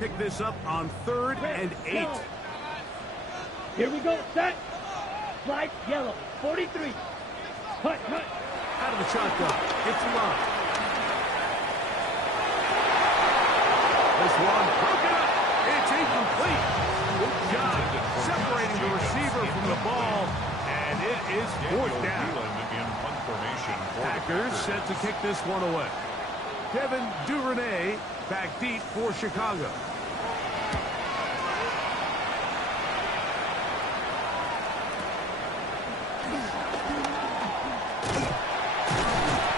pick this up on 3rd and 8. Here we go. Set. Flag yellow. 43. Cut. Out of the shotgun. It's Love. This one broken up. It's incomplete. Good job separating the receiver from the ball. And it is 4th down. Packers set to kick this one away. Kevin Duvernay back deep for Chicago.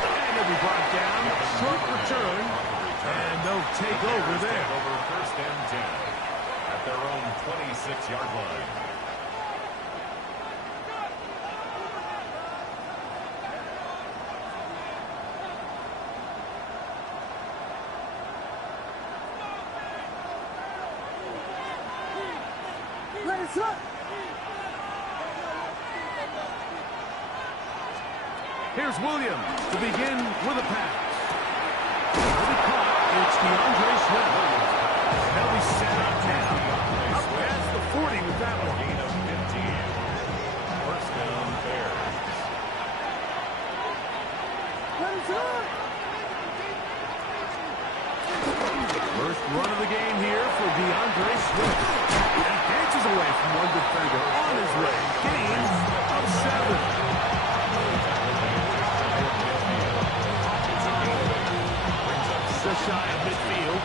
And it'll be brought down. Short return. And they'll take over there. Over 1st and 10 at their own 26-yard line. Here's Williams to begin with a pass. Will be caught. It's DeAndre Swift. They'll be set up down. Up past the 40 with that one. Gain of 15. 1st down, Bears. First run of the game here for DeAndre Swift. He dances away from one defender on his way. Gain of 7. Just shy of midfield.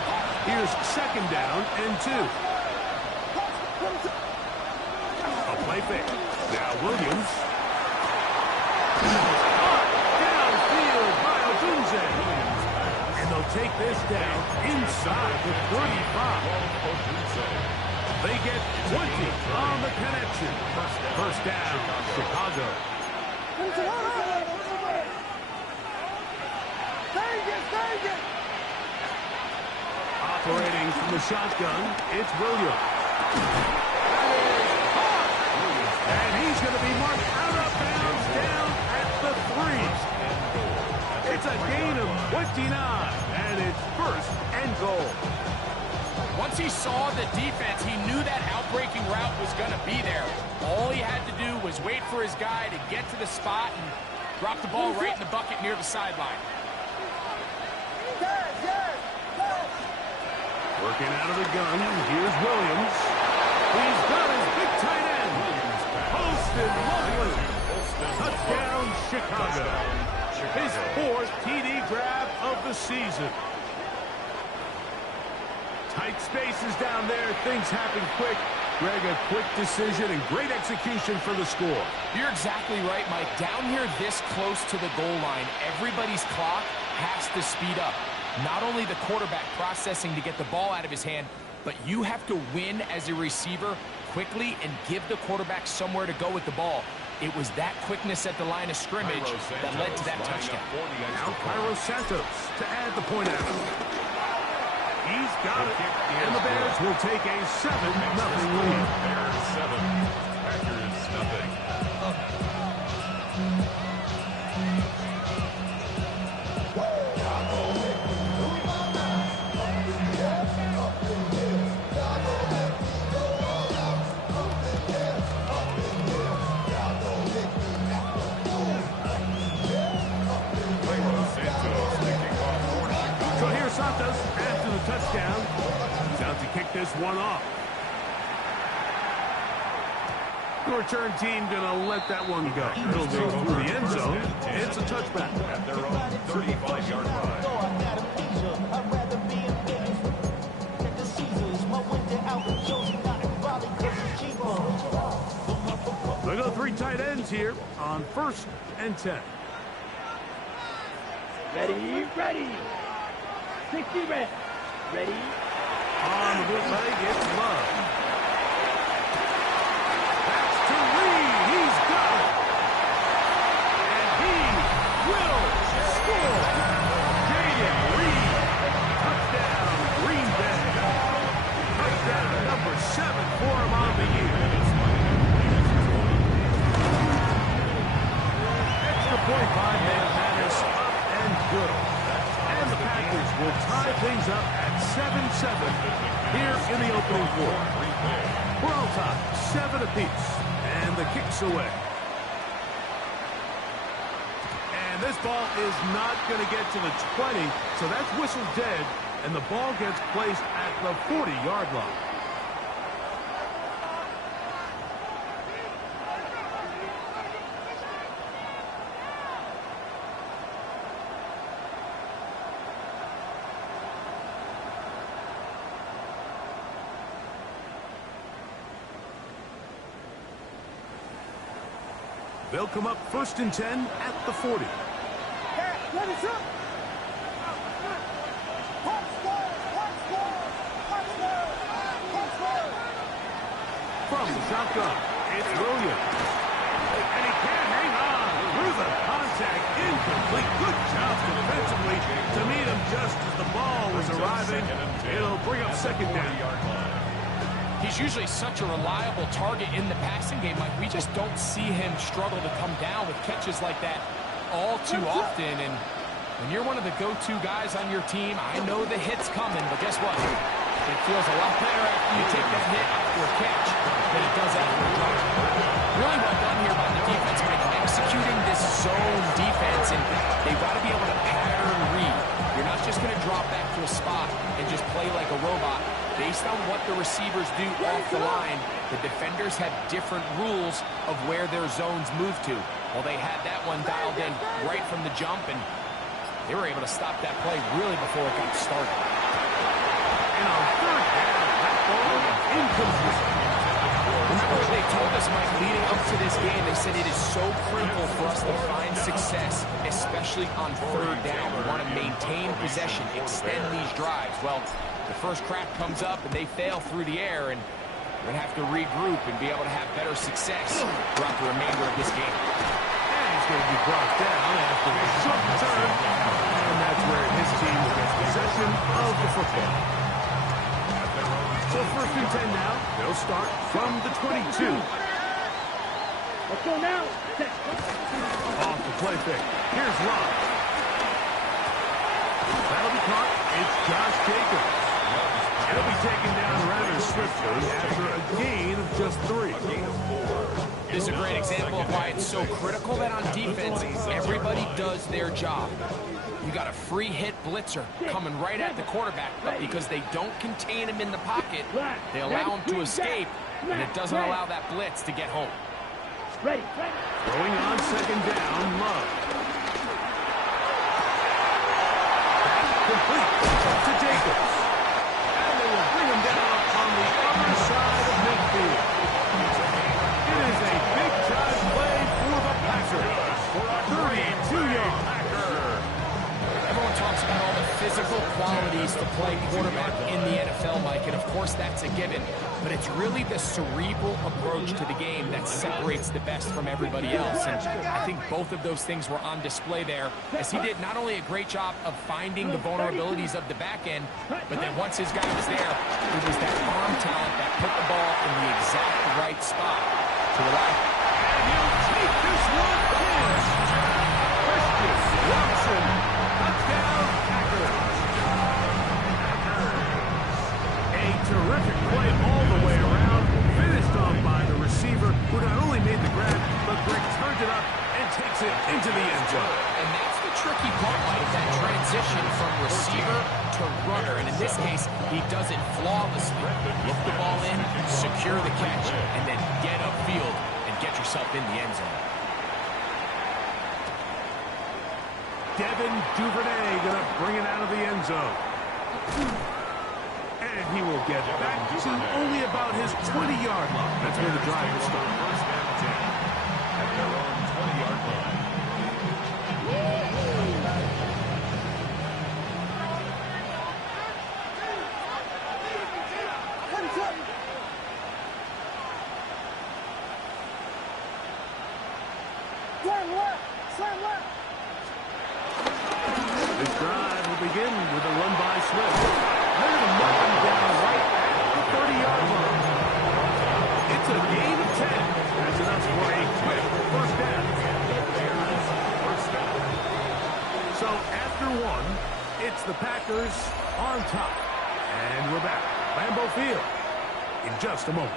Here's 2nd down and 2. A play fake. Now Williams. Downfield by Odunze. And they'll take this down inside the 35. They get 20 on the connection. First down, Chicago. Operating from the shotgun, it's Williams. And he's going to be marked out of bounds down at the 3. It's a gain of 29, and it's 1st and goal. Once he saw the defense, he knew that outbreaking route was going to be there. All he had to do was wait for his guy to get to the spot and drop the ball right in the bucket near the sideline. Working out of the gun, here's Williams. He's got his big tight end. Posted lovely. Touchdown, Chicago. His 4th TD grab of the season. Tight spaces down there. Things happen quick. Greg, a quick decision and great execution for the score. You're exactly right, Mike. Down here this close to the goal line, everybody's clock has to speed up. Not only the quarterback processing to get the ball out of his hand, but you have to win as a receiver quickly and give the quarterback somewhere to go with the ball. It was that quickness at the line of scrimmage that led to that touchdown. Now Cairo Santos to add the point after. He's got it, and the Bears will take a 7-0 lead. Bears 7, Packers nothing. Santos after the touchdown. He's out to kick this one off. The return team going to let that one go. It'll go through the end zone. It's a touchback. At their own 35-yard line. They go 3 tight ends here on 1st and 10. Ready. 60 red. Ready. On the bootleg, it's Love. That's to Reed. He's got it. And he will score. Jaden Reed. Touchdown, Green Bay. Touchdown number 7 for him on the year. Extra point by Manhattan up and good. And the Packers will tie things up at 7-7 here in the opening quarter. We're on top, 7 apiece, and the kick's away. And this ball is not going to get to the 20, so that's whistled dead, and the ball gets placed at the 40-yard line. They'll come up 1st and 10 at the 40. From the shotgun, it's Williams. And he can't hang on through the contact. Incomplete. Good job defensively to meet him just as the ball was arriving. It'll bring up 2nd down. He's usually such a reliable target in the passing game, Mike. We just don't see him struggle to come down with catches like that all too often. And when you're one of the go-to guys on your team, I know the hit's coming, but guess what? It feels a lot better after you take that hit after a catch than it does after a drop. Really well done here by the defense, Mike, executing this zone defense, and they've got to be able to pattern read. You're not just going to drop back to a spot and just play like a robot. Based on what the receivers do off the line, the defenders have different rules of where their zones move to. Well, they had that one dialed in right from the jump, and they were able to stop that play really before it got started. And on 3rd down, that ball is incomplete. Remember what they told us, Mike, leading up to this game. They said it is so critical for us to find success, especially on 3rd down. We want to maintain possession, extend these drives. Well, the first crack comes up and they fail through the air, and we're going to have to regroup and be able to have better success throughout the remainder of this game. And he's going to be brought down after a short return, and that's where his team gets possession of the football. So 1st and 10 now. They'll start from the 22. Let's go now. Off the play fake. Here's Rob. That'll be caught. It's Josh Jacobs. He'll be taken down rather swiftly after a gain of just 3. This is a great example of why it's so critical that on defense, everybody does their job. You got a free hit blitzer coming right at the quarterback, but because they don't contain him in the pocket, they allow him to escape, and it doesn't allow that blitz to get home. Ready. Throwing on 2nd down, Love. Complete to Jacobs. And they will bring him down on the other side of midfield. It is a big-time play for the Packers. 32 yards. Everyone talks about all the physical qualities to play quarterback in the NFL, Mike, and of course that's a given. But it's really the cerebral approach to the game that separates the best from everybody else. And I think both of those things were on display there, as he did not only a great job of finding the vulnerabilities of the back end, but then once his guy was there, it was that arm talent that put the ball in the exact right spot to rely. And he'll take this one in. Christian Watson, touchdown Packers. A terrific play all the way around, finished off by the receiver, who not only made the grab, but Greg turned it up and takes it into the end zone. And that's the tricky part, Mike, that transition from receiver to runner. And in this case, he does it flawlessly. Look the ball in, secure the catch, and then get upfield and get yourself in the end zone. Devin Duvernay going to bring it out of the end zone. And he will get back to only about his 20-yard line. That's where the drive will start. 1st and 10 at their own 20-yard line. This drive will begin with a run by Swift. They're going to mark him down right at the 30-yard line. It's a gain of 10. That's enough for a quick 1st down. So after one, it's the Packers on top. And we're back. Lambeau Field in just a moment.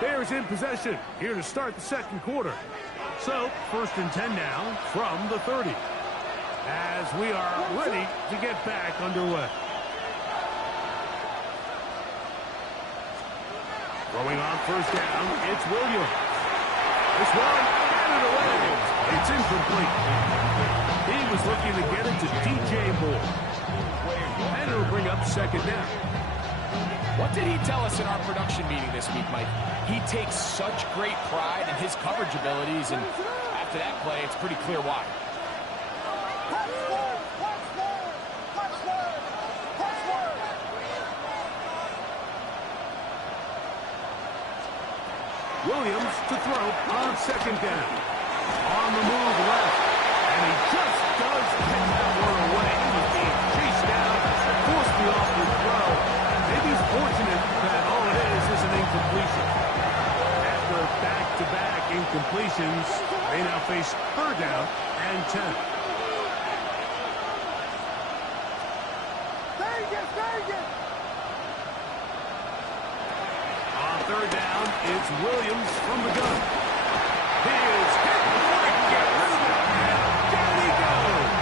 Bears in possession here to start the second quarter. So, 1st and 10 now from the 30. As we are ready to get back underway. Throwing on 1st down, it's Williams. This one, batted away. It's incomplete. He was looking to get it to DJ Moore. And it'll bring up 2nd down. What did he tell us in our production meeting this week, Mike? He takes such great pride in his coverage abilities, and after that play, it's pretty clear why. Williams to throw on 2nd down. On the move left. And he just does take that one away. He was being chased down, forced the offward throw. Maybe he's fortunate that all it is an incompletion. After back-to-back incompletions, they now face 3rd down and 10. On 3rd down, it's Williams from the gun. He is hit. Get rid of it. And down he goes.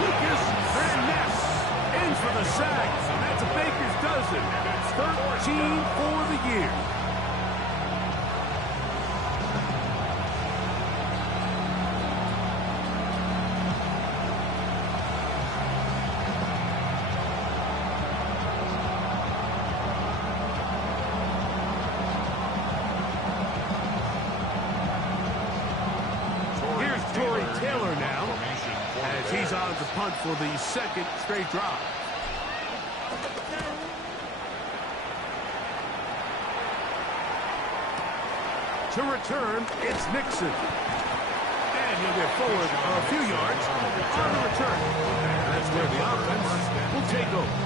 Lucas Van Ness in for the sack. And that's a Baker's dozen. 13 for the year. Taylor now, as he's on to punt for the 2nd straight drive. To return, it's Nixon. And he'll get forward a few yards on the return. That's where the offense will take over.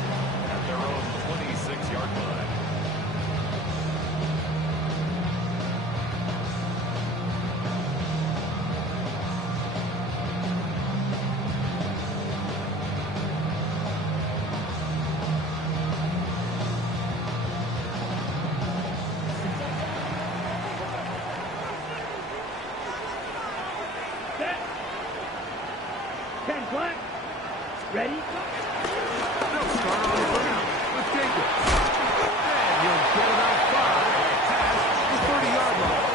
At their own 26-yard line. Ready? They'll start on the ground with Jacobs. And he'll get about 5 past the 30-yard line.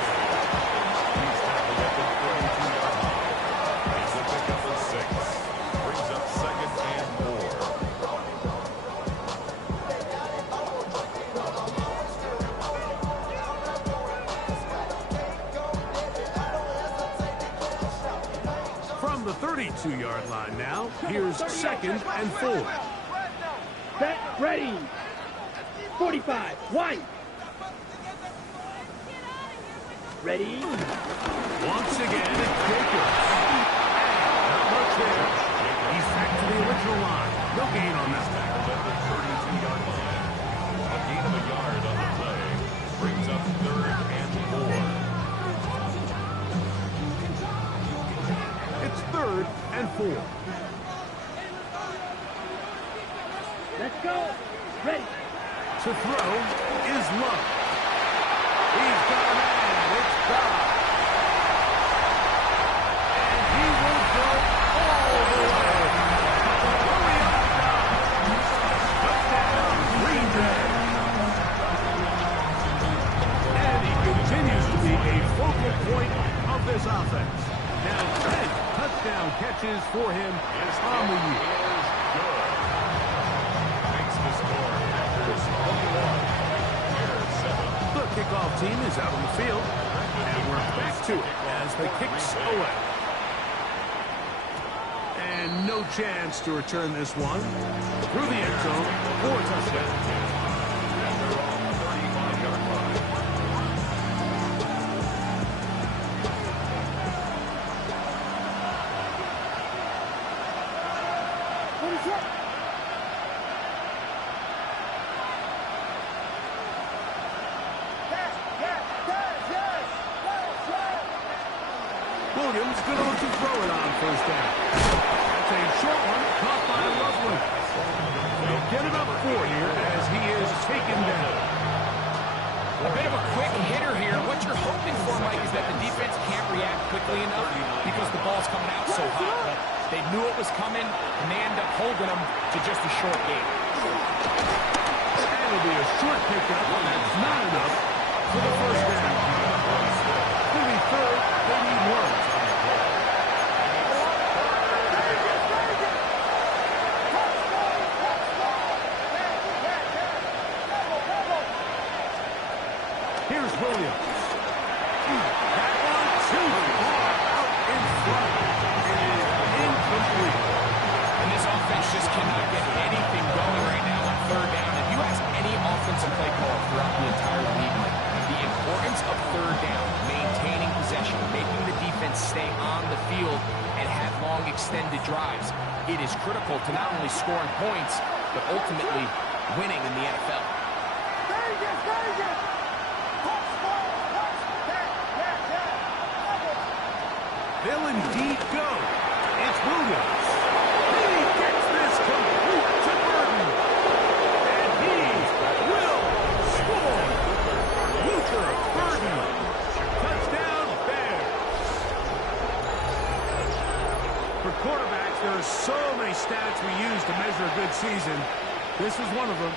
He's tackled at the 32-yard line. Makes a pickup of 6. Brings up 2nd and 4. From the 32-yard line now, here's 2nd and 4. Set, ready. 45, white. Ready. Once again, it's Jacobs. Not much there. He's back to the original line. No gain on that. Tackled at the 32-yard line. A gain of a yard on the play. Brings up 3rd and 4. It's 3rd and 4. Let's go. Ready. To throw is Love. He's got a man. It's God. And he will go all the way. Hurry up, God. Touchdown, Green Bay. And he continues to be a focal point of this offense. Now 10 touchdown catches for him on the year. The kickoff team is out on the field, and we're back to it as the kicks away. And no chance to return this one through the end zone for a touchdown. Williams going to look to throw it on 1st down. That's a short one caught by Loveland. They'll get it up for here as he is taken down. A bit of a quick hitter here. What you're hoping for, Mike, is that the defense can't react quickly enough because the ball's coming out so hot. But they knew it was coming, and they end up holding them to just a short game. That'll be a short pickup, and that's not enough for the first down. To be third, they need one. Here's Williams. That one too far out in front. It is incomplete. And this offense just cannot get anything going right now on third down. If you ask any offensive play caller throughout the entire league, Mike, the importance of third down, maintaining possession, making the defense stay on the field and have long extended drives, it is critical to not only scoring points, but ultimately winning in the NFL. They'll indeed go. It's Williams. He gets this complete to Burton. And he will score. Luther Burton. Touchdown, Bears. For quarterbacks, there are so many stats we use to measure a good season. This is one of them.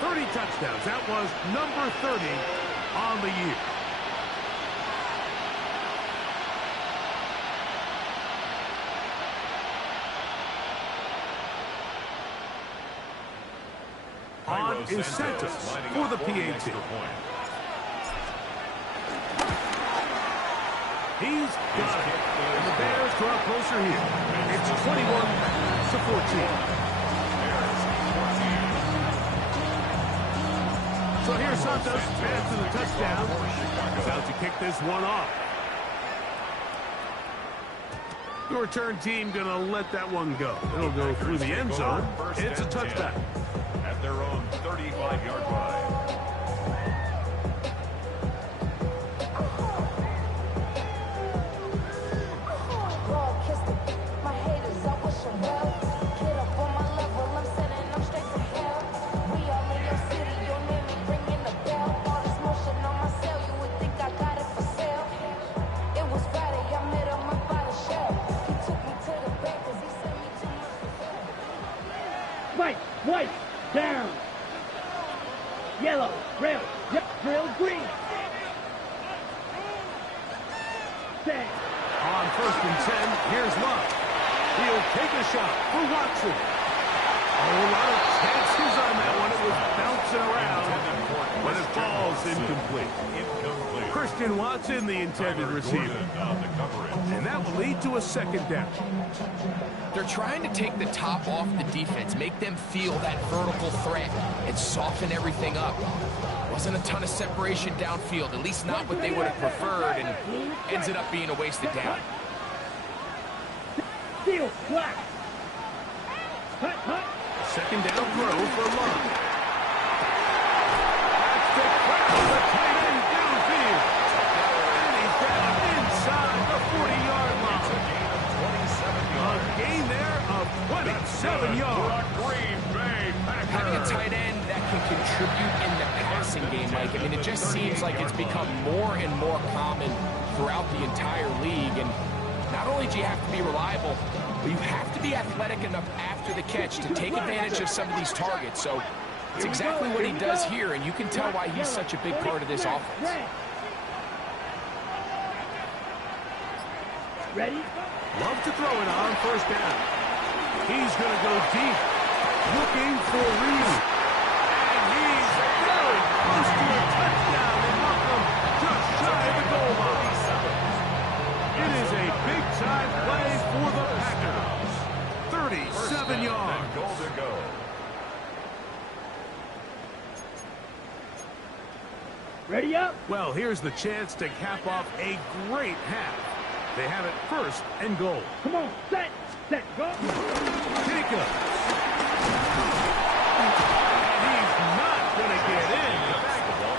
30 touchdowns. That was number 30 on the year. On is Santos for the PAT. He's got it. And the Bears draw closer here. It's 21-14. So here's Santos after the touchdown. He's out to kick this one off. The return team going to let that one go. It'll go through the end zone. It's a touchback. At their own 35-yard line. White, down. Yellow, rail, rail, green. Set. On 1st and 10, here's Love. He'll take a shot for Watson. A lot of chances on that one. It was bouncing around, but it falls incomplete. Christian Watson, the intended receiver. And that will lead to a second down. They're trying to take the top off the defense, make them feel that vertical threat, and soften everything up. Wasn't a ton of separation downfield, at least not what they would have preferred, and ends it up being a wasted down. Steal, black. Hut, hut. Second down throw for Love. That's the crack of the tight end downfield. And he's down inside the 40-yard line. A gain there of 27 yards. Having a tight end that can contribute in the passing game, Mike, I mean, it just seems like it's become more and more common throughout the entire league. And not only do you have to be reliable, but you have to be athletic enough after the catch to take advantage of some of these targets. So it's exactly what he does here, and you can tell why he's such a big part of this offense. Ready? Love to throw it on 1st down. He's going to go deep, looking for Reed. And he's very close to a touchdown. And Markham just shy of the goal line. It is a big-time play for the Packers. 37 yards. Goal to go. Ready up? Well, here's the chance to cap off a great half. They have it 1st and goal. Come on, set, go. Jacobs. And he's not going to get in.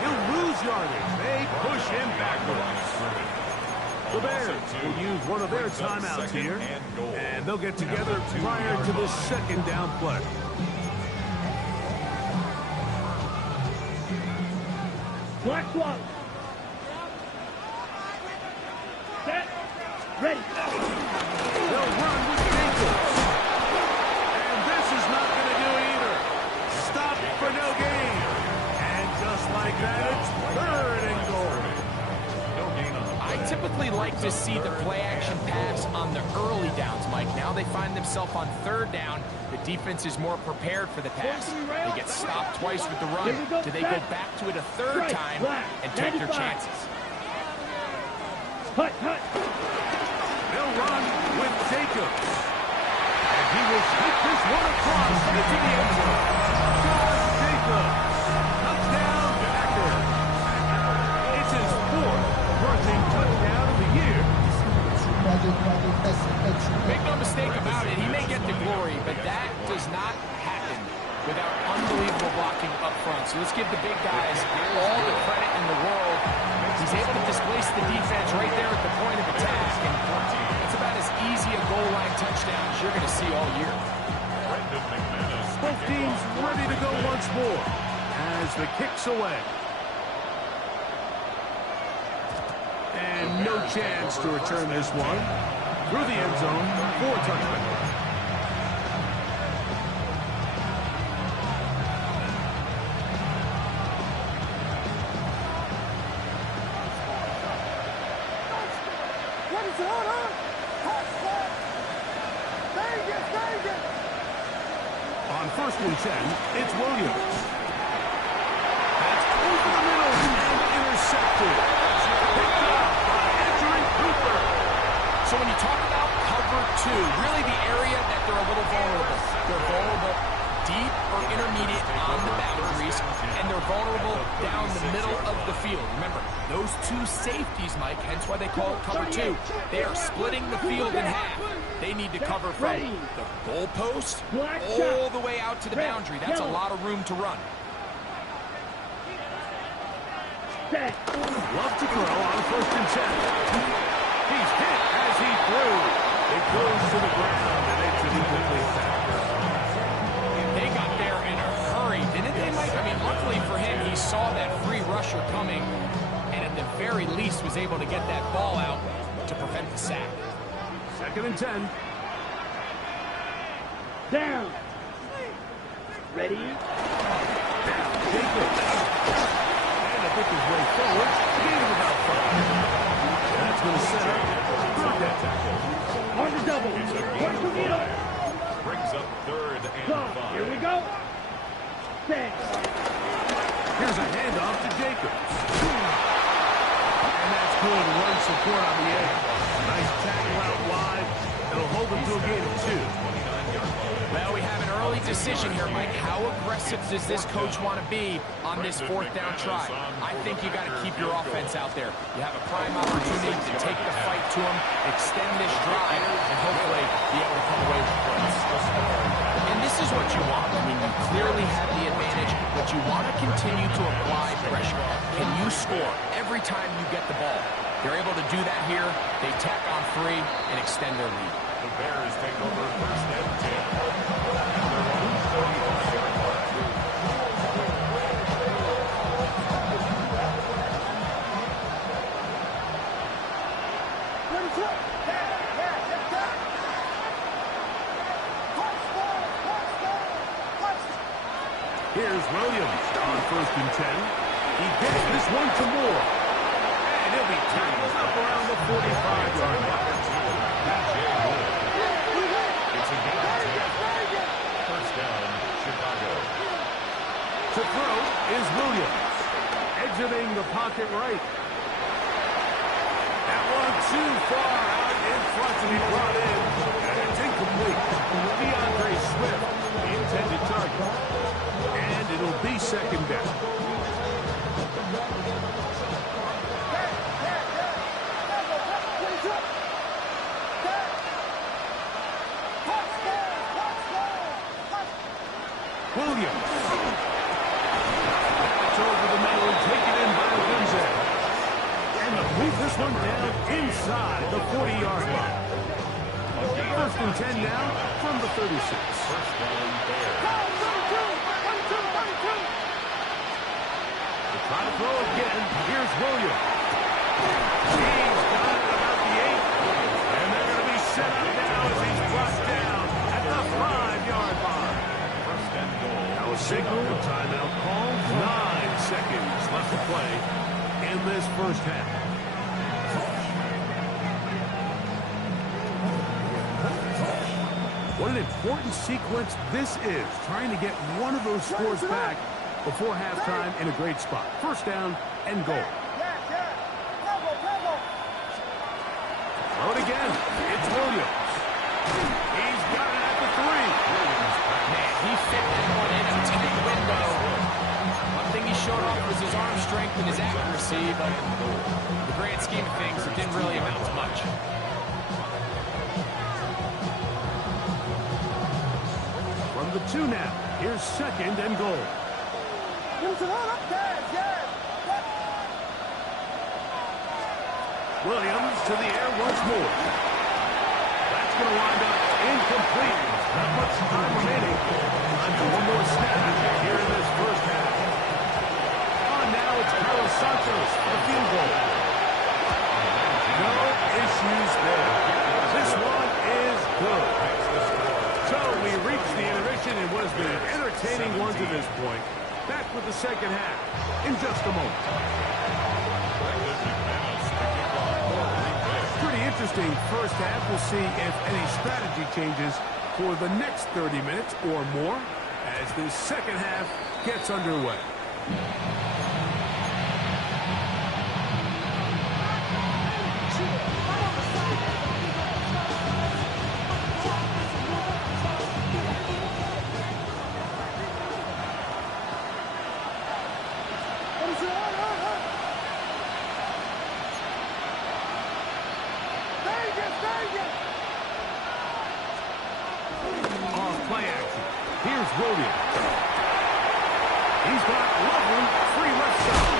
He'll lose yardage. They push him backwards. The Bears will use one of their timeouts here, and they'll get together prior to the second down play. Black swap. Set. Ready. They'll run with Jacobs. And this is not going to do either. Stop for no gain. And just like that, it's 3rd and goal. No gain on the I typically like to see the play-action pass on the early downs, Mike. Now they find themselves on 3rd down. The defense is more prepared for the pass. They get stopped twice with the run. Do they go back to it a 3rd time and take their chances? Hut, hut. They'll run with Jacobs. And he will hit this one across into the end zone. Josh Jacobs. Touchdown, Packers. It's his 4th rushing touchdown of the year. Make no mistake about it, he may get the glory, but that does not happen without unbelievable blocking up front. So let's give the big guys all the credit in the world. He's able to displace the defense right there at the point of attack, and it's about as easy a goal line touchdown as you're going to see all year. Brendan McManus. Both teams ready to go once more as the kick's away. And no chance to return this one. Through the end zone for a touchdown. On 1st and 10, it's Williams. That's over the middle and intercepted. Picked up by Edgerrin Cooper. So when you talk about cover 2, really the area that they're a little vulnerable. They're vulnerable deep or intermediate on the boundaries, and they're vulnerable down the middle of the field. Remember, those 2 safeties, Mike, hence why they call it cover 2. They are splitting the field in half. They need to cover from the goalpost all the way out to the boundary. That's a lot of room to run. Love to throw on 1st and 10. He's hit as he threw. It goes to the ground, and it's an incomplete pass. They got there in a hurry, didn't they, Mike? I mean, luckily for him, he saw that free rusher coming, and at the very least was able to get that ball out to prevent the sack. 2nd and 10. Down. Ready. Now, Jacobs. And I think his way forward. Gain of about 5. And that's going to set up 3rd down tackle. On the double. One to middle. Brings up 3rd and So, 5. here we go. Set. Here's a handoff to Jacobs. And that's good run support on the edge. Nice tackle out wide. It'll hold them to a gain of 2. Well, we have an early decision here, Mike. How aggressive does this coach want to be on this 4th down try? I think you got to keep your offense out there. You have a prime opportunity to take the fight to him, extend this drive, and hopefully be able to come away with points. And this is what you want. I mean, you clearly have the advantage, but you want to continue to apply pressure. Can you score every time you get the ball? They're able to do that here. They tack on 3 and extend their lead. The Bears take over 1st and 10. Here's Williams on 1st and 10. He gets this one to Moore. And he'll be tackled up around the 45-yard line. It's a gain of 10. 1st down, Chicago. To throw is Williams. Exiting the pocket right. That one too far out in front to be brought in. And it's incomplete. DeAndre Swift, the intended target. And it'll be 2nd down. Williams. That's over the middle and taken in by Gonzalez. And they'll move this one down inside the 40-yard line. 1st and 10 now from the 36. 1st down, Bears. They try to throw again. again. Here's Williams. He's got it about the 8. And they're going to be set up now as he's brought down at the 5-yard line. First and goal. Now a signal, timeout called. 9 seconds left to play in this first half. What an important sequence this is, trying to get one of those scores back before halftime in a great spot. First down and goal. Throw it again. It's Williams. He's got it at the 3. Man, he fit that one in a tight window. One thing he showed off was his arm strength and his accuracy, but in the grand scheme of things, it didn't really amount to much. From the 2 now, here's second and goal. Williams to the air once more. That's going to wind up incomplete. Not much time remaining. Time for one more snap here in this first half. On now, it's Carlos Santos for the field goal. No issues there. This one is good. So we reach the intermission in what has been an entertaining one to this point. Back with the second half in just a moment. Pretty interesting first half. We'll see if any strategy changes for the next 30 minutes or more as this second half gets underway. Off play action. Here's Williams. He's got Lovely free left side.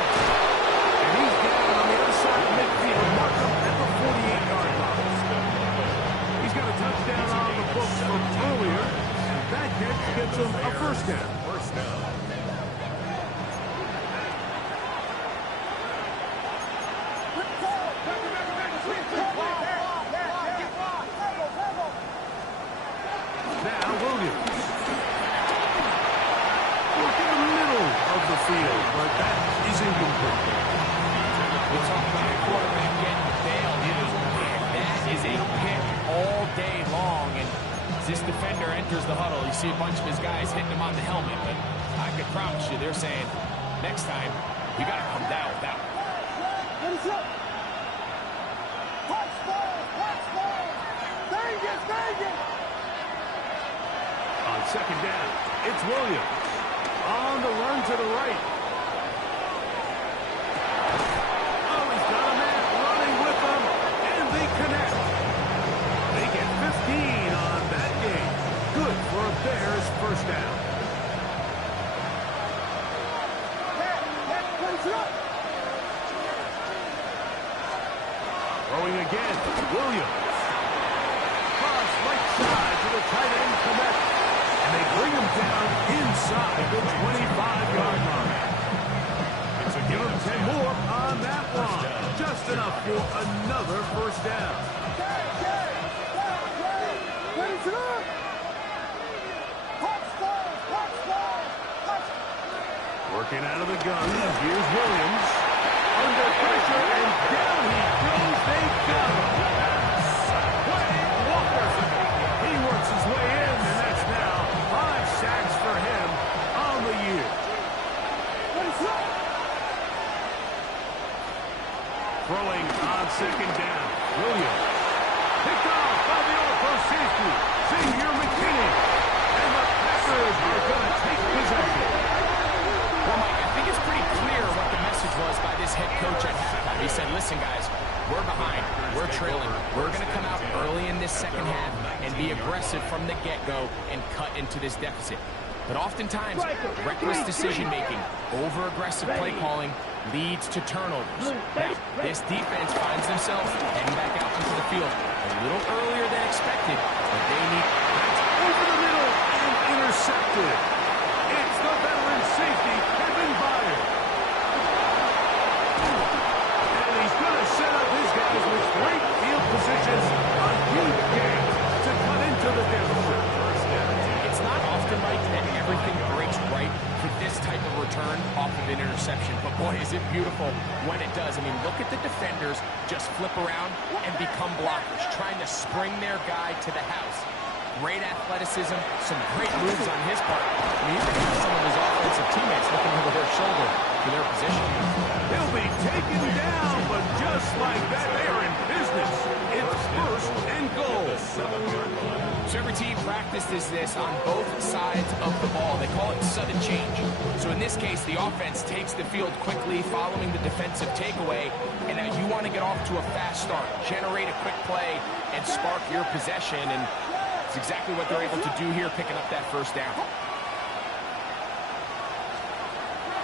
And he's down on the other side of midfield, marked up at the 48-yard line. He's got a touchdown on the books from earlier, and that catch gets him a first down. First down. Now Williams. Look in the middle of the field, but that is incomplete. We'll talk about a quarterback getting bailed. That is a pick all day long. And as this defender enters the huddle, you see a bunch of his guys hitting him on the helmet. But I can promise you, they're saying, next time, you got to come down with that one. On second down, it's Williams. On the run to the right. Oh, he's got a man running with him, and they connect. They get 15 on that game. Good for a Bears first down. Throwing again, Williams. Cross right side to the tight end commit. And they bring him down inside the 25-yard line. Give him 10 more on that one. Just enough for another first down. Working out of the gun. Here's Williams. Under pressure, and down he goes. They got him. Wade Walker. He works his way in, and that's now 5 sacks for him on the year. Throwing on second down. Williams. Picked off by the all-pro safety, Xavier McKinney. And the Packers are going to take possession. Well, Mike, I think it's pretty clear what the message was by this head coach at halftime. He said, listen, guys, we're behind. We're trailing. We're going to come out early in this second half and be aggressive from the get-go and cut into this deficit. But oftentimes, reckless decision-making, over-aggressive play calling leads to turnovers. Now, this defense finds themselves heading back out into the field a little earlier than expected, but they need... Over the middle and intercepted. It's the veteran safety, Kevin Byard. return off of an interception. But boy, is it beautiful when it does. I mean, look at the defenders just flip around and become blockers, trying to spring their guy to the house. Great athleticism, some great moves on his part. I mean, even some of his offensive teammates looking over their shoulder for their position. He'll be taken down, but just like that, they're in business. It's first and goal. So every team practices this on both sides of the ball. They call it sudden change. So in this case, the offense takes the field quickly following the defensive takeaway, and now you want to get off to a fast start, generate a quick play, and spark your possession, and it's exactly what they're able to do here, picking up that first down.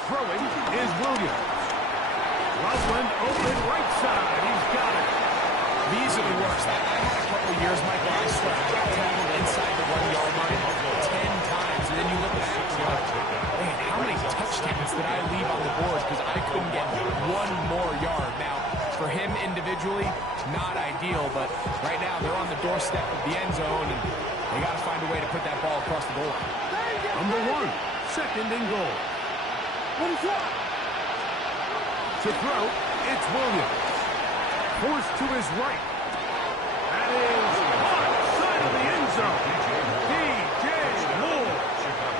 Throwing is Williams. Loveland open right side. He's got it. These are the worst. I had a couple years, Mike, where I swear I got tackled inside the 1-yard line 10 times, and then you look back and you're like, man, how many touchdowns did I leave on the board because I couldn't get one more yard? Now, for him individually, not ideal, but right now they're on the doorstep of the end zone, and they got to find a way to put that ball across the goal line. Number 1, second and goal. To throw, it's Williams. Forced to his right. That is outside of the end zone. DJ Moore.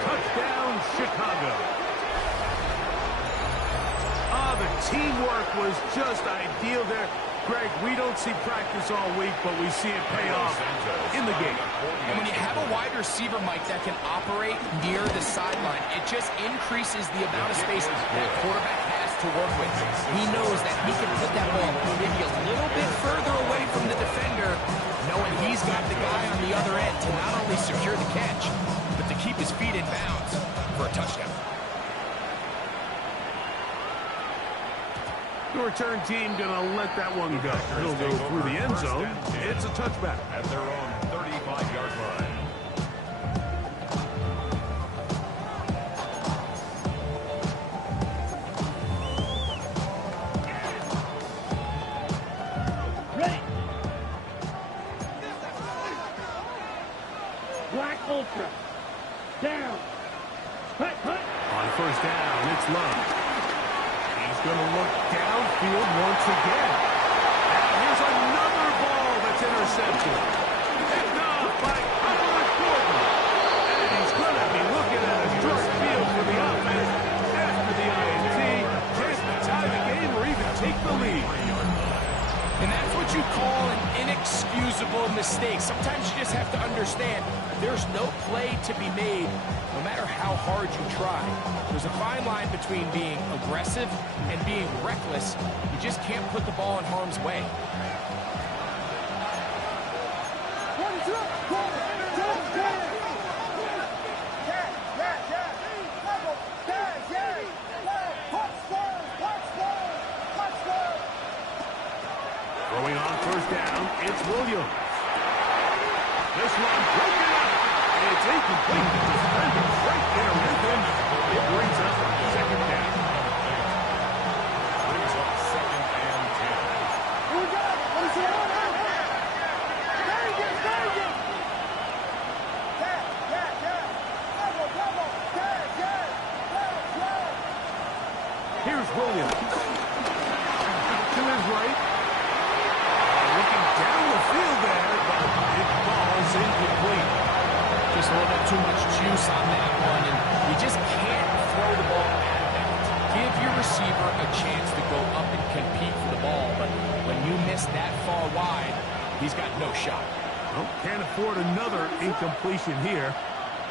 Touchdown, Chicago. The teamwork was just ideal there. Greg, we don't see practice all week, but we see it pay off in the game. And when you have a wide receiver, Mike, that can operate near the sideline, it just increases the amount of space that quarterback has to work with. He knows that he can put that ball maybe a little bit further away from the defender, knowing he's got the guy on the other end to not only secure the catch, but to keep his feet in bounds for a touchdown. The return team going to let that one go. He'll go through the end zone. It's a touchback. At their own 35-yard line. Ready. Black Ultra. Down. Hut, hut. On first down, it's Love. He's going to look downfield once again. And here's another ball that's intercepted. Picked off by Howard Gordon. And he's going to be looking at a short field for the offense after the INT. Chance to tie the game or even take the lead. And that's what you call an inexcusable mistake. Sometimes you just have to understand there's no play to be made, no matter how hard you try. There's a fine line between being aggressive and being reckless. You just can't put the ball in harm's way. Throwing on first down, it's Williams. This one broken up. It's incomplete. The defender's right there with him. It brings up second down. Brings up second and 10. Here's Williams. To his right. Looking down the field there, but it falls incomplete. Just a little bit too much juice on that one, and you just can't throw the ball out of bounds. Give your receiver a chance to go up and compete for the ball, but when you miss that far wide, he's got no shot. Well, can't afford another incompletion here.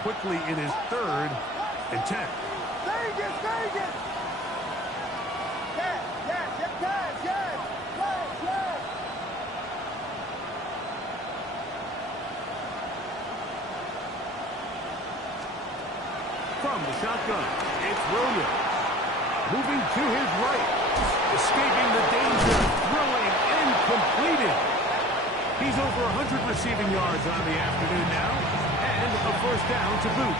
Quickly it is 3rd and 10. From the shotgun, it's Williams. Moving to his right. Escaping the danger. Throwing and completed. He's over 100 receiving yards on the afternoon now. And a first down to boot.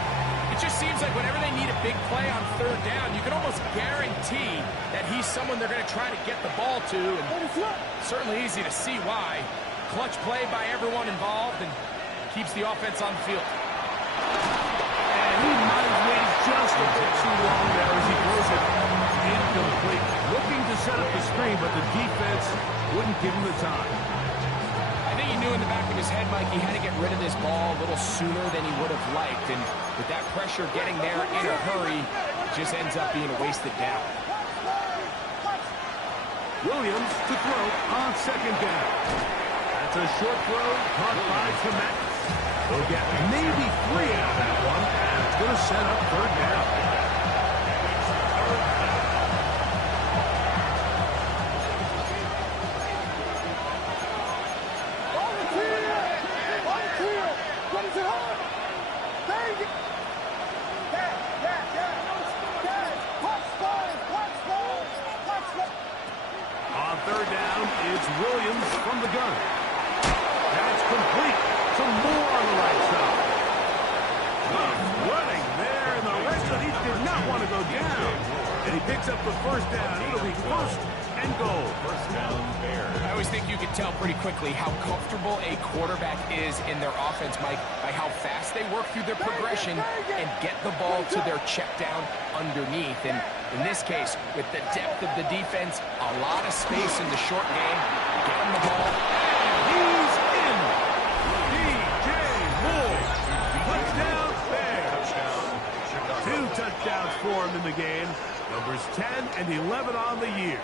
It just seems like whenever they need a big play on 3rd down, you can almost guarantee that he's someone they're going to try to get the ball to. And certainly easy to see why. Clutch play by everyone involved and keeps the offense on the field. And he might have waited just a bit too long there as he throws it incomplete. Looking to set up the screen, but the defense wouldn't give him the time. I think he knew in the back of his head, Mike, he had to get rid of this ball a little sooner than he would have liked. And with that pressure getting there in a hurry, it just ends up being a wasted down. Williams to throw on second down. That's a short throw caught by Komet. They'll get maybe 3 out of that one, and it's going to set up third down. On third down, it's Williams from the gun. That's complete. Some more on the right side. Running there in the red zone. He did not want to go down. And he picks up the first down. It'll be first and goal. First down, Bears. I always think you can tell pretty quickly how comfortable a quarterback is in their offense, Mike, by how fast they work through their progression and get the ball to their check down underneath. And in this case, with the depth of the defense, a lot of space in the short game, get him the ball. He's in. DJ Moore. Touchdown, Bears. 2 touchdowns for him in the game. Numbers 10 and 11 on the year.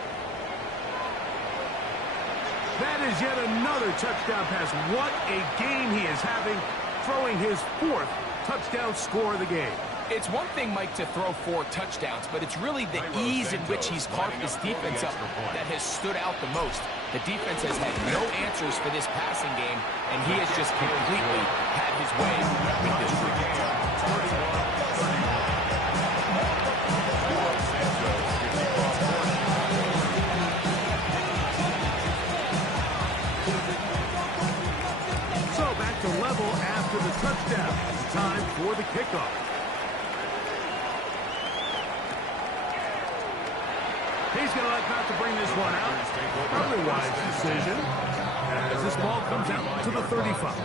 That is yet another touchdown pass. What a game he is having, throwing his 4th touchdown score of the game. It's one thing, Mike, to throw 4 touchdowns, but it's really the ease in which he's carved this defense up that has stood out the most. The defense has had no answers for this passing game, and he has just completely had his way with this group. So back to level after the touchdown. Time for the kickoff. He's going to let Pat to bring this one out. Probably a wise decision as this ball comes out to the 35.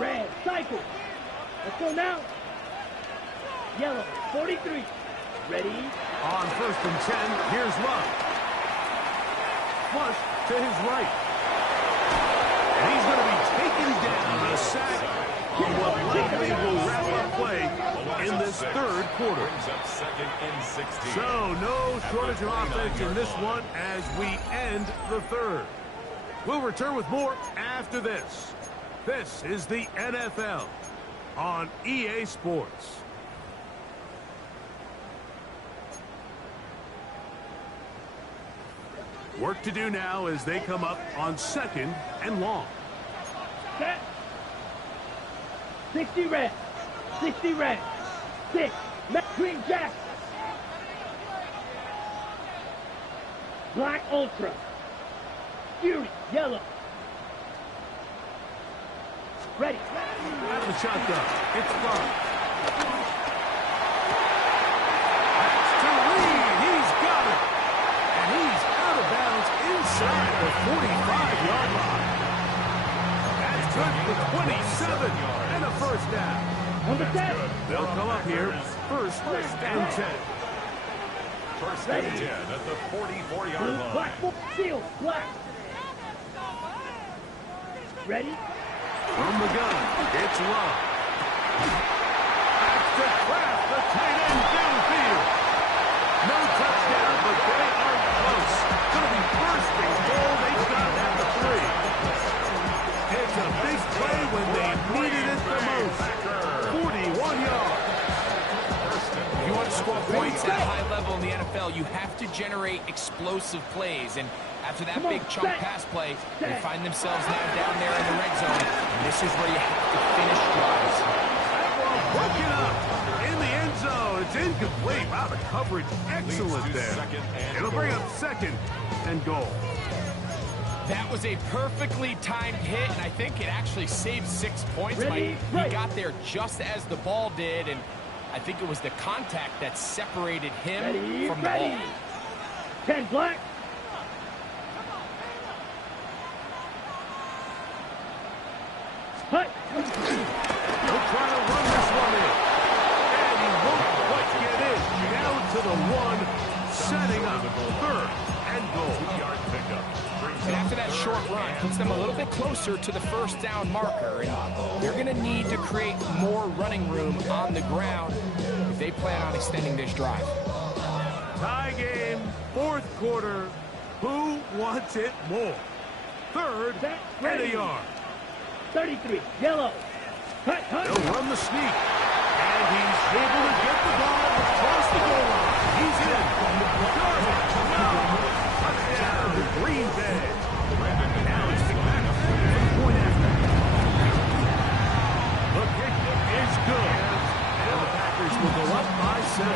Red, cycle. Let's go now. Yellow, 43. Ready? On first and 10, here's Love. Flush to his right. And he's going to be taken down, a sack on what likely will wrap up play in this third quarter. Brings up second and 16. So no shortage of offense in this one as we end the third. We'll return with more after this. This is the NFL on EA Sports. Work to do now as they come up on second and long. Set. 60 red. 60 red. 6. Green Jack. Black Ultra. Fury. Yellow. Ready. Out of the shotgun. It's fun. That's to Reed. He's got it. And he's out of bounds inside the 45-yard line. That's good for 27 and a first down. Number 10. They'll come up here first and 10. First and 10 at the 44-yard Blue, line. black, seal, black. Ready? From the gun, it's Love. Back to Kraft, the tight end downfield. No touchdown, but they are close. Going to be first and goal. They've got it at the 3. It's a big play when they needed it the most. 41 yards. If you want to score points at a high level in the NFL, you have to generate explosive plays. And after that big chunk pass play, they find themselves now down there in the red zone. And this is where you have to finish drives. That ball broken up in the end zone. It's incomplete. Wow, the coverage excellent there. It'll bring up second and goal. That was a perfectly timed hit, and I think it actually saved 6 points. Ready, He right. got there just as the ball did, and I think it was the contact that separated him Ready, from the ready. ball. 10 black, short run puts them a little bit closer to the first down marker, and they're going to need to create more running room on the ground if they plan on extending this drive. Tie game, fourth quarter. Who wants it more? Third and a yard. 33, yellow. Cut. They'll run the sneak. And he's able to get the ball across the goal line. He's in. Touchdown, Green Bay. Now it's back for the point after. The kick is good. And the Packers will go up by 7.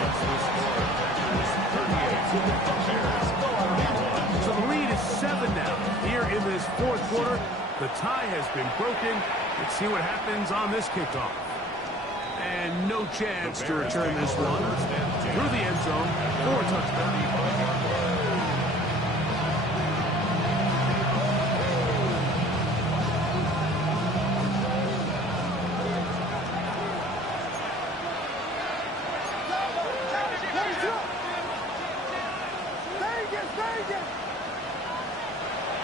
So the lead is 7 now. Here in this fourth quarter, the tie has been broken. Let's see what happens on this kickoff. And no chance to return this one through the end zone for a touchdown.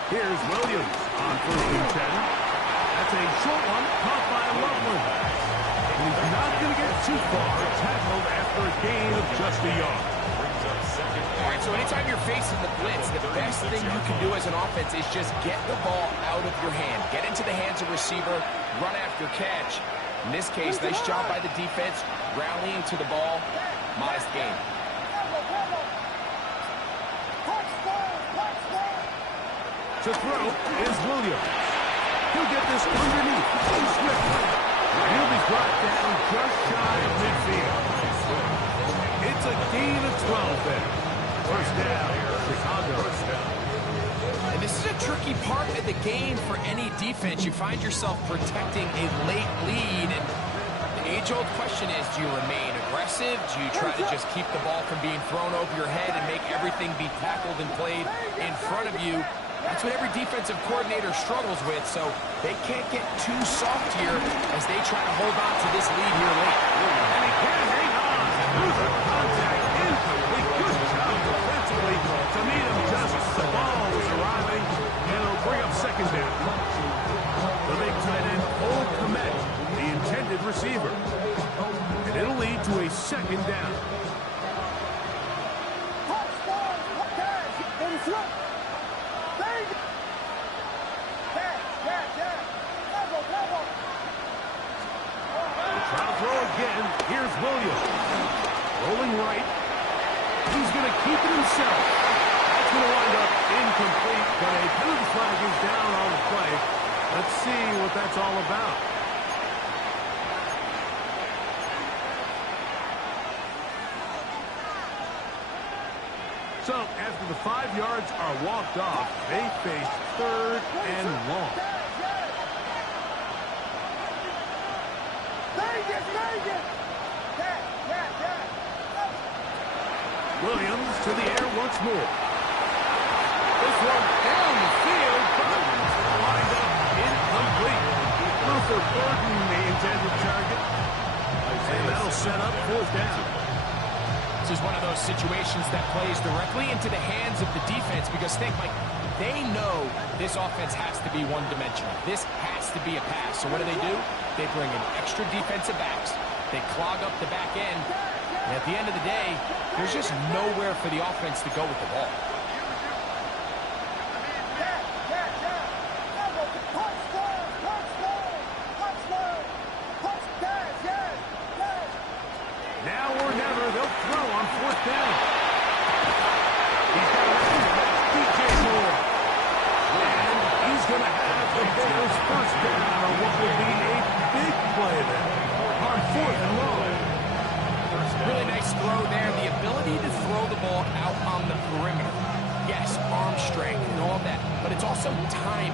Here's Williams on first and 10. That's a short one caught by Loveland. He's not going to get too far. Tackled after a gain of just a yard. All right, so anytime you're facing the blitz, the best thing you can do as an offense is just get the ball out of your hand. Get into the hands of receiver, run after catch. In this case, nice job by the defense, rallying to the ball. Modest gain. To throw is Williams. He'll get this underneath. Swiftly. He'll be brought down just shy of midfield. It's a gain of 12 there. First down, Chicago. And this is a tricky part of the game for any defense. You find yourself protecting a late lead, and the age-old question is, do you remain aggressive? Do you try to just keep the ball from being thrown over your head and make everything be tackled and played in front of you? That's what every defensive coordinator struggles with, so they can't get too soft here as they try to hold on to this lead here late. And he can't hang on. Through the contact, incomplete. Good job defensively to meet him just as the ball was arriving, and it'll bring up second down. The big tight end, Cole Kmet, the intended receiver. And it'll lead to a second down. Try to throw again. Here's Williams. Rolling right. He's going to keep it himself. That's going to wind up incomplete, but a blue flag is down on the play. Let's see what that's all about. So, after the 5 yards are walked off, they face third and long. Williams to the air once more. This one down the field, but lined up incomplete. Luther Burden, the intended target. And that'll set up fourth down. This is one of those situations that plays directly into the hands of the defense because think, Mike, they know this offense has to be one-dimensional. This has to be a pass. So what do? They bring in extra defensive backs. They clog up the back end. And at the end of the day, there's just nowhere for the offense to go with the ball. Now or never, they'll throw on fourth down. He's got a DJ Moore. And he's going to have the Bears first down on what will be a big play there on fourth and long. Really nice throw there. The ability to throw the ball out on the perimeter. Yes, arm strength and all that, but it's also timing.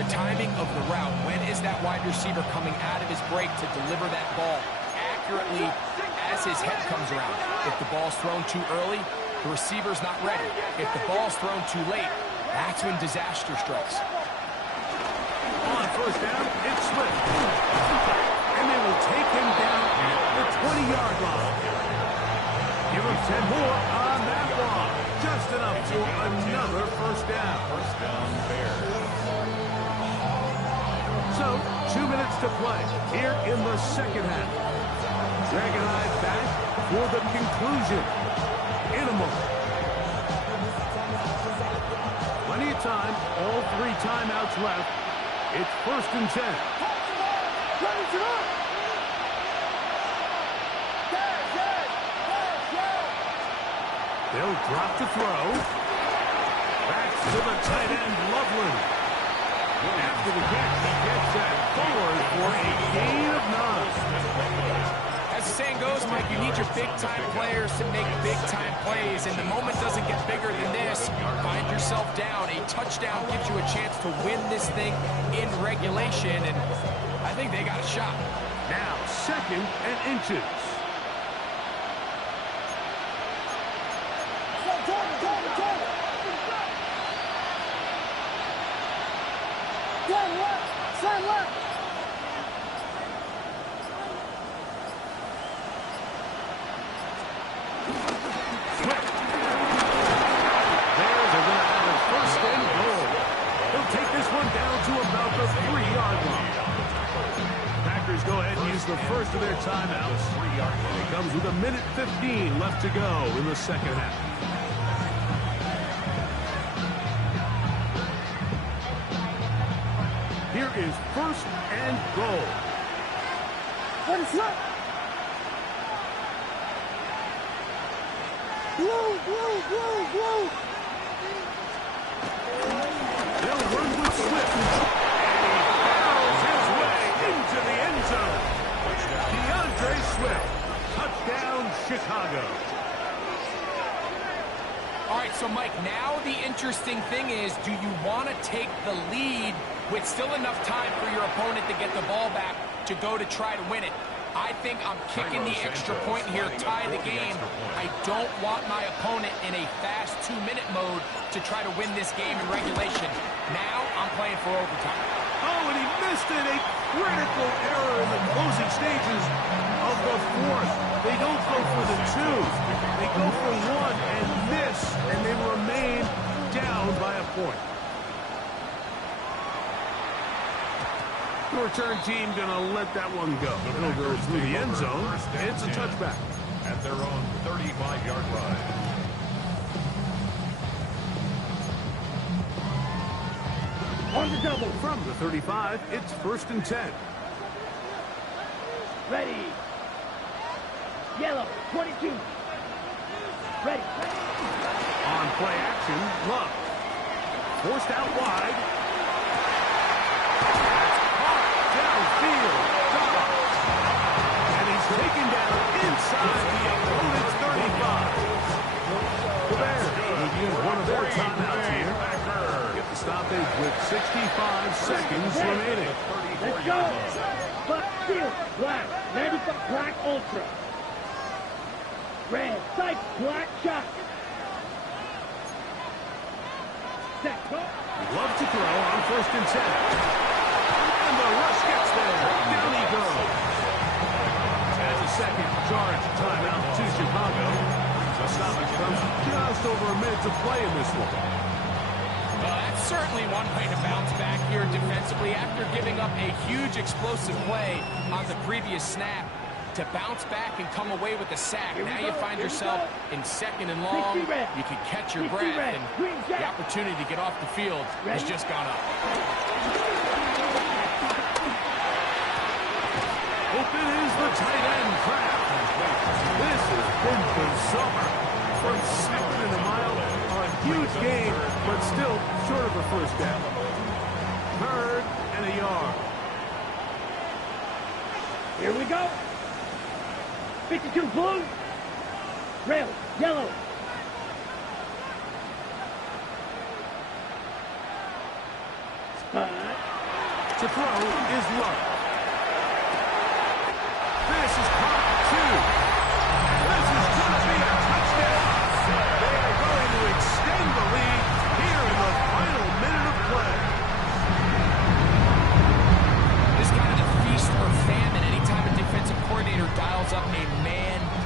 The timing of the route. When is that wide receiver coming out of his break to deliver that ball accurately as his head comes around? If the ball's thrown too early, the receiver's not ready. If the ball's thrown too late, that's when disaster strikes. On first down, it's Swift. And they will take him down at the 20-yard line. Give him 10 more on that one. Just enough to another first down. First down, Bears. So, 2 minutes to play here in the second half. Greg and I back for the conclusion in a moment. Plenty of time, all 3 timeouts left. It's 1st and 10. They'll drop the throw. Back to the tight end, Loveland. After the catch, he gets that forward for a gain of 9. As the saying goes, Mike, you need your big-time players to make big-time plays, and the moment doesn't get bigger than this. Find yourself down. A touchdown gives you a chance to win this thing in regulation, and I think they got a shot. Now, 2nd and inches. The first of their timeouts. It comes with 1:15 left to go in the second half. Here is 1st and goal. What is that? Blue. They'll run with Swift. And he barrels his way into the end zone. DeAndre Swift, touchdown Chicago. All right, so Mike, now the interesting thing is, do you want to take the lead with still enough time for your opponent to get the ball back to go to try to win it? I think I'm kicking the extra point here, tie the game. I don't want my opponent in a fast 2-minute mode to try to win this game in regulation. Now I'm playing for overtime. Oh, and he missed it. A critical error in the closing stages of the 4th. They don't go for the 2. They go for 1 and miss, and they remain down by a point. The return team gonna let that one go. It'll go through the end zone. It's a touchback. At their own 35-yard line. On the double. From the 35, it's 1st and 10. Ready. Yellow, 22. Ready. On play action, Love. Forced out wide. Downfield. And he's taken down inside the opponent's 35. The Bears will use one of their timeouts here. Get the stoppage with 65 seconds remaining. Let's go. Black steel, black, 95 black ultra. Red, sight, black shot. Set, go. Love to throw on 1st and 10. And the rush gets there. Down he goes. That's a second charge timeout to Chicago. The stoppage comes just over a minute to play in this one. Well, that's certainly one way to bounce back here defensively after giving up a huge explosive play on the previous snap. To bounce back and come away with a sack. Now you find yourself in 2nd and long. You can catch your breath, and the opportunity to get off the field has just gone up. Open is the tight end trap. This has been bizarre. From 2nd and a mile, a huge gain, but still short of a first down. 3rd and a yard. Here we go. 52 blue. Red, yellow. Spot. To throw is Love. This is caught 2. This is going to be a touchdown. They are going to extend the lead here in the final minute of play. This kind of a feast or famine anytime a defensive coordinator dials up a man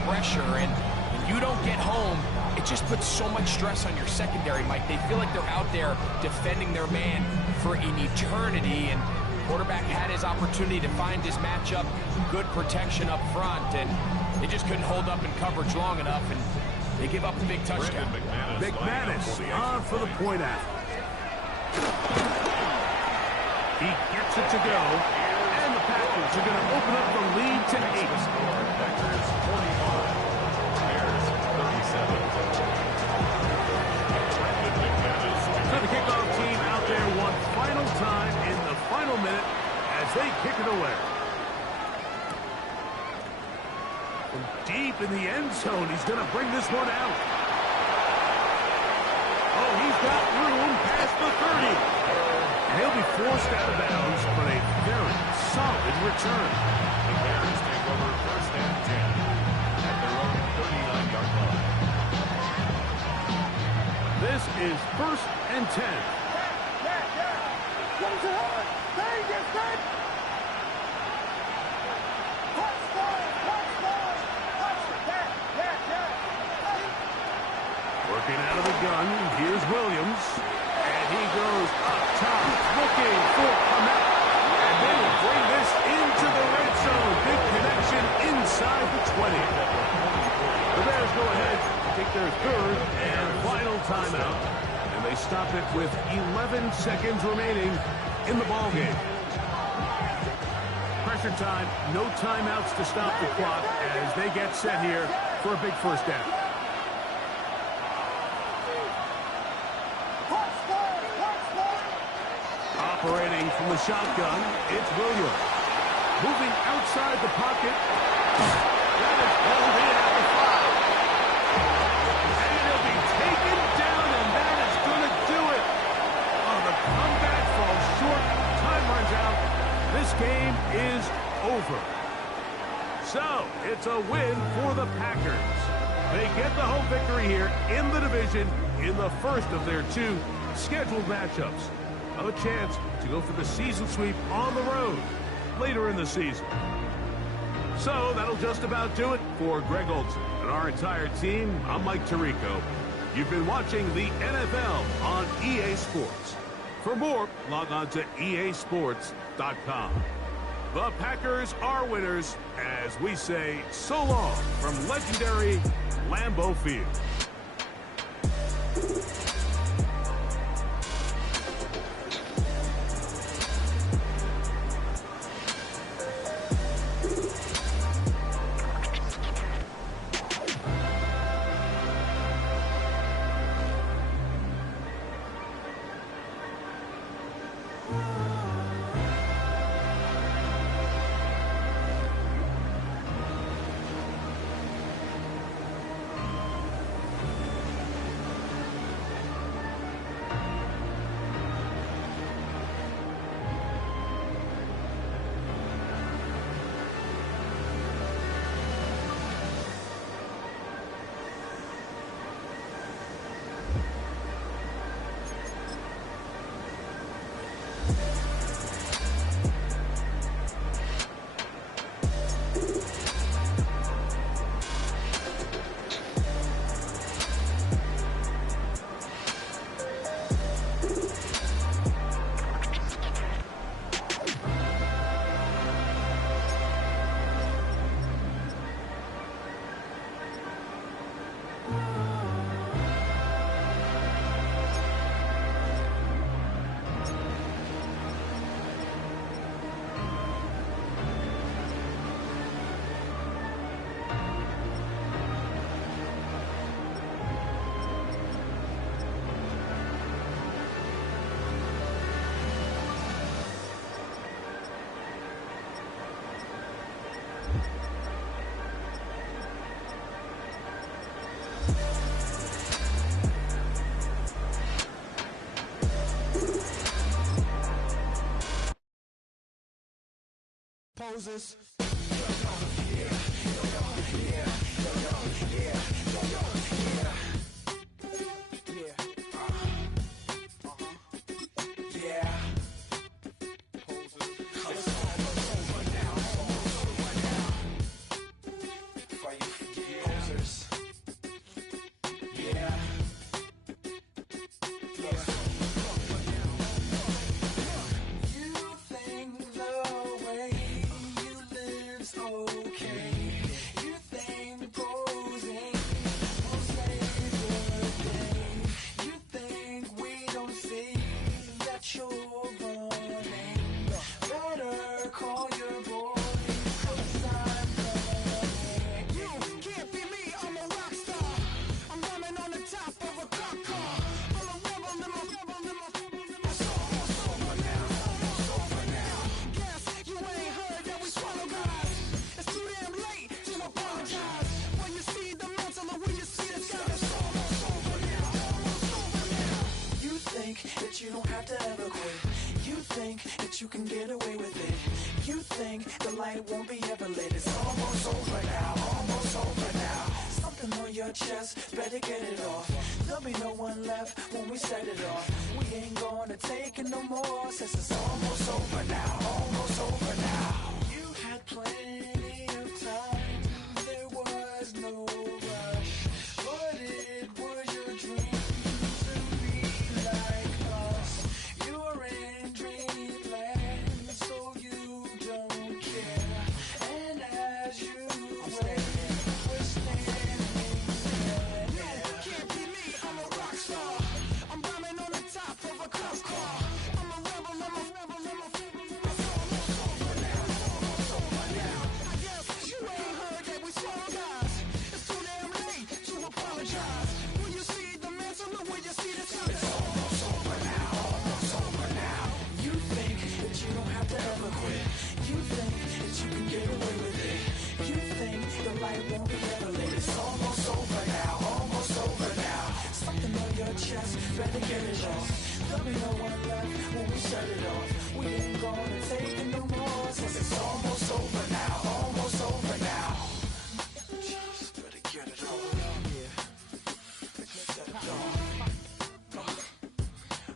pressure, and when you don't get home, it just puts so much stress on your secondary, Mike. They feel like they're out there defending their man for an eternity, and Quarterback had his opportunity to find his matchup, good protection up front, and they just couldn't hold up in coverage long enough, and they give up the big touchdown. McManus on for the point after. He gets it to go, and the Packers are going to open up the lead to 8. Packers 41, Bears 37. So the kickoff team out there one final time in the final minute as they kick it away. From deep in the end zone, he's going to bring this one out. Oh, he's got room past the 30. And he'll be forced out of bounds, but a very solid return. The Bears take over first and 10 at their own 39-yard line. This is first and 10. Working out of the gun, here's Williams. And he goes up top, looking for Ahmed. And they will bring this into the red zone. Big connection inside the 20. The Bears go ahead, take their third and final timeout. And they stop it with 11 seconds remaining in the ballgame. Pressure time, no timeouts to stop the clock as they get set here for a big first down. Operating from the shotgun, it's Williams. Moving outside the pocket. That is pulled in at the 5. And he'll be taken down, and that is going to do it. Oh, the comeback falls short. Time runs out. This game is over. So, it's a win for the Packers. They get the home victory here in the division in the first of their 2 scheduled matchups. A chance to go for the season sweep on the road later in the season. So that'll just about do it for Greg Olsen and our entire team. I'm Mike Tirico. You've been watching the NFL on EA Sports. For more, log on to easports.com. The Packers are winners as we say so long from legendary Lambeau Field. Poses. think that you don't have to ever quit. You think that you can get away with it. You think the light won't be ever lit. It's almost over now, almost over now. Something on your chest, better get it off. There'll be no one left when we set it off. We ain't gonna take it no more, since it's almost over now, almost over now. You had plenty of time, there was no rush, but it was your dream to be like us. You're in dreamland, so you don't care. And as you wait, we're standing there. No, can't be me, I'm a rock star. I'm rhyming on the top of a cop car. I'm a rebel, I'm a rebel, I'm a it's almost over now, almost over now. I guess you ain't heard that we swallow guys. It's too damn late to apologize. When you see the mantle, look when you see the sun. It's almost over now, almost over now. You think that you don't have to ever quit. You think that you can get away with it. You think the light won't be ever lit. It's almost over now, almost over now. Something on your chest, better get it off. There'll be no one left when we shut it off. We ain't gonna take it no more, since it's almost over now, almost over now. Just better get it on, yeah. Set it off.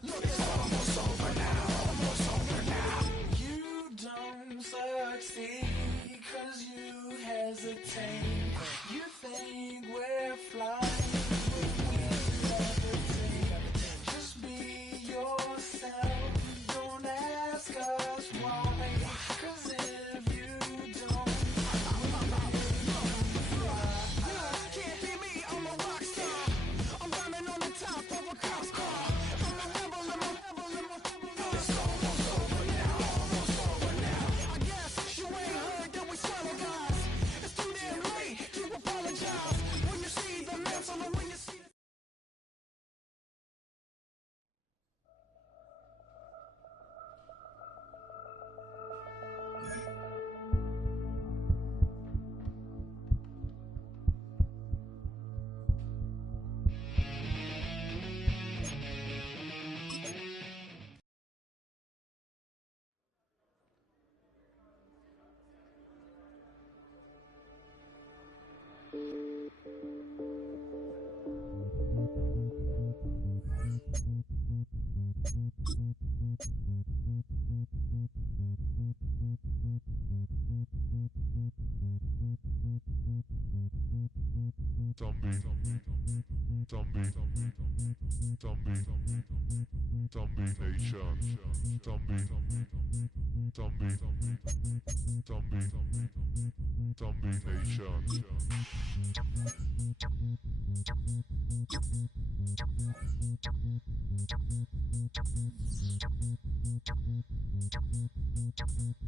Look, it's almost over now, almost over now. You don't succeed, cause you hesitate. You think we're flying, but we levitate. Just be yourself, don't ask us why. Cause if you don't, can't be me, I'm a rock star. I'm rhyming on the top of a cop's car. I'm a rebel, I'm a rebel, I'm a it's almost over now, almost over now. I guess you ain't heard that we swallow guys. It's too damn late to apologize. When you see the mantle or when you see the Zombie Nation. Zombie Nation.